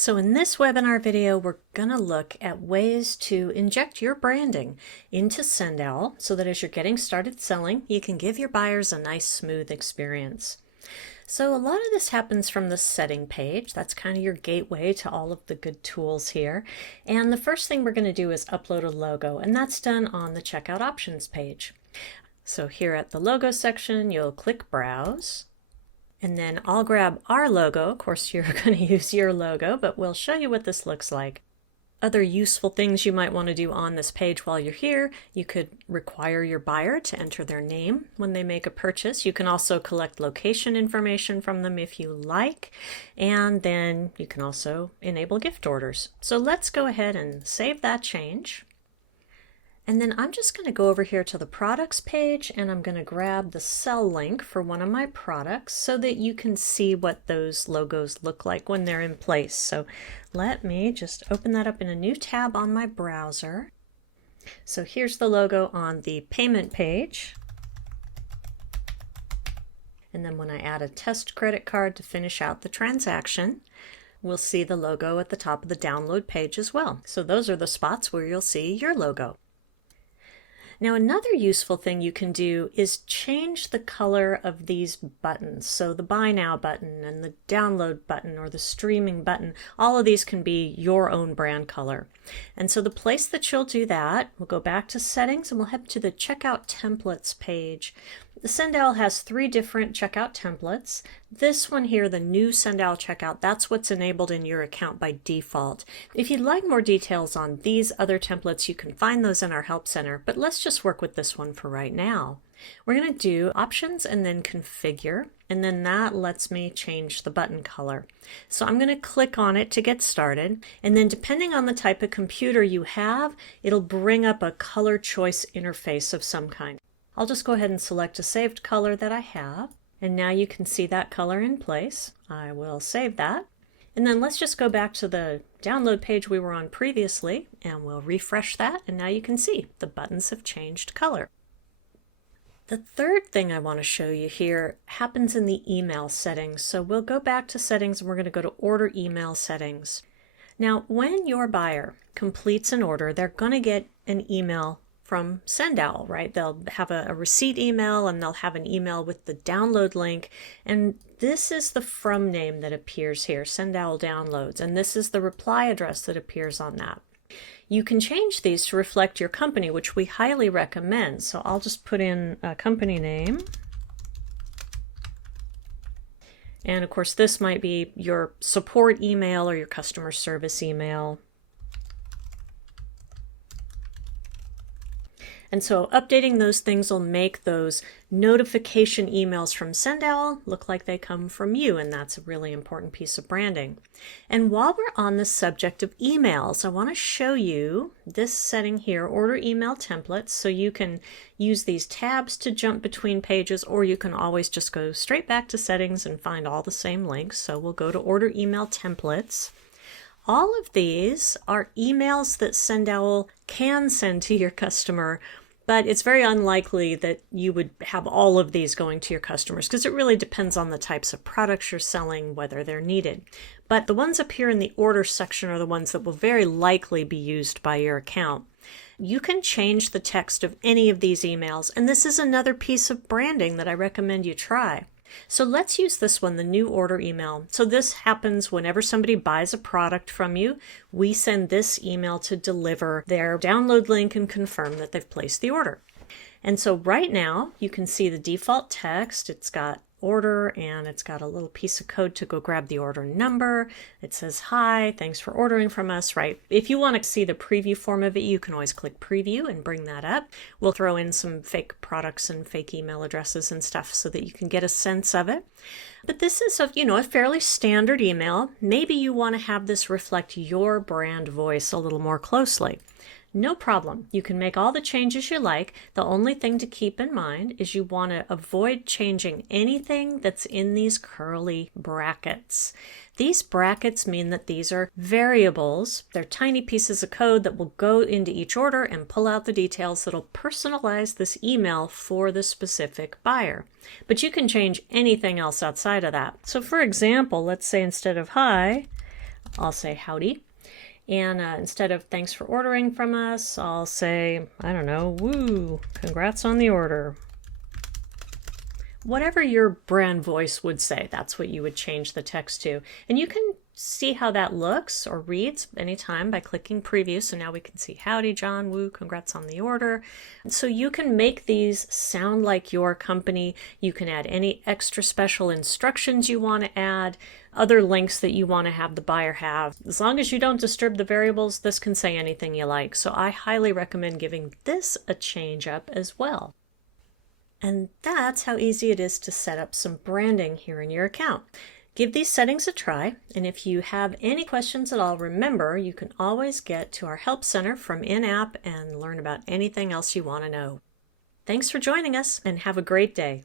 So in this webinar video, we're going to look at ways to inject your branding into SendOwl so that as you're getting started selling, you can give your buyers a nice, smooth experience. So a lot of this happens from the setting page. That's kind of your gateway to all of the good tools here. And the first thing we're going to do is upload a logo, and that's done on the Checkout Options page. So here at the logo section, you'll click Browse. And then I'll grab our logo. Of course, you're going to use your logo, but we'll show you what this looks like. Other useful things you might want to do on this page while you're here, you could require your buyer to enter their name when they make a purchase. You can also collect location information from them if you like, and then you can also enable gift orders. So let's go ahead and save that change. And then I'm just going to go over here to the products page, and I'm going to grab the sell link for one of my products so that you can see what those logos look like when they're in place. So let me just open that up in a new tab on my browser. So here's the logo on the payment page. And then when I add a test credit card to finish out the transaction, we'll see the logo at the top of the download page as well. So those are the spots where you'll see your logo. Now another useful thing you can do is change the color of these buttons. So the Buy Now button and the Download button or the Streaming button, all of these can be your own brand color. And so the place that you'll do that, we'll go back to Settings and we'll head to the Checkout Templates page. The SendOwl has 3 different checkout templates. This one here, the new SendOwl checkout, that's what's enabled in your account by default. If you'd like more details on these other templates, you can find those in our Help Center, but let's just work with this one for right now. We're going to do Options and then Configure, and then that lets me change the button color. So I'm going to click on it to get started, and then depending on the type of computer you have, it'll bring up a color choice interface of some kind. I'll just go ahead and select a saved color that I have, and now you can see that color in place. I will save that. And then let's just go back to the download page we were on previously, and we'll refresh that, and now you can see the buttons have changed color. The third thing I want to show you here happens in the email settings. So we'll go back to settings and we're going to go to order email settings. Now, when your buyer completes an order, they're going to get an email from SendOwl, right? They'll have a receipt email and they'll have an email with the download link. And this is the from name that appears here, SendOwl Downloads. And this is the reply address that appears on that. You can change these to reflect your company, which we highly recommend. So I'll just put in a company name. And of course, this might be your support email or your customer service email. And so updating those things will make those notification emails from SendOwl look like they come from you, and that's a really important piece of branding. And while we're on the subject of emails, I want to show you this setting here, Order Email Templates, so you can use these tabs to jump between pages, or you can always just go straight back to Settings and find all the same links. So we'll go to Order Email Templates. All of these are emails that SendOwl can send to your customer, but it's very unlikely that you would have all of these going to your customers because it really depends on the types of products you're selling, whether they're needed. But the ones up here in the order section are the ones that will very likely be used by your account. You can change the text of any of these emails, and this is another piece of branding that I recommend you try. So let's use this one, the new order email. So this happens whenever somebody buys a product from you. We send this email to deliver their download link and confirm that they've placed the order. And so right now you can see the default text. It's got order and it's got a little piece of code to go grab the order number. It says, "Hi, thanks for ordering from us," right? If you want to see the preview form of it, you can always click preview and bring that up. We'll throw in some fake products and fake email addresses and stuff so that you can get a sense of it. But this is a fairly standard email. Maybe you want to have this reflect your brand voice a little more closely. No problem. You can make all the changes you like. The only thing to keep in mind is you want to avoid changing anything that's in these curly brackets. These brackets mean that these are variables. They're tiny pieces of code that will go into each order and pull out the details that'll personalize this email for the specific buyer. But you can change anything else outside of that. So for example, let's say instead of "Hi," I'll say howdy. And instead of thanks for ordering from us, I'll say, I don't know, woo, congrats on the order. Whatever your brand voice would say, that's what you would change the text to. And you can see how that looks or reads anytime by clicking preview. So now we can see howdy, John, woo, congrats on the order. And so you can make these sound like your company. You can add any extra special instructions you want to add, other links that you want to have the buyer have. As long as you don't disturb the variables, this can say anything you like. So I highly recommend giving this a change up as well. And that's how easy it is to set up some branding here in your account. Give these settings a try, and if you have any questions at all, remember you can always get to our Help Center from in-app and learn about anything else you want to know. Thanks for joining us, and have a great day.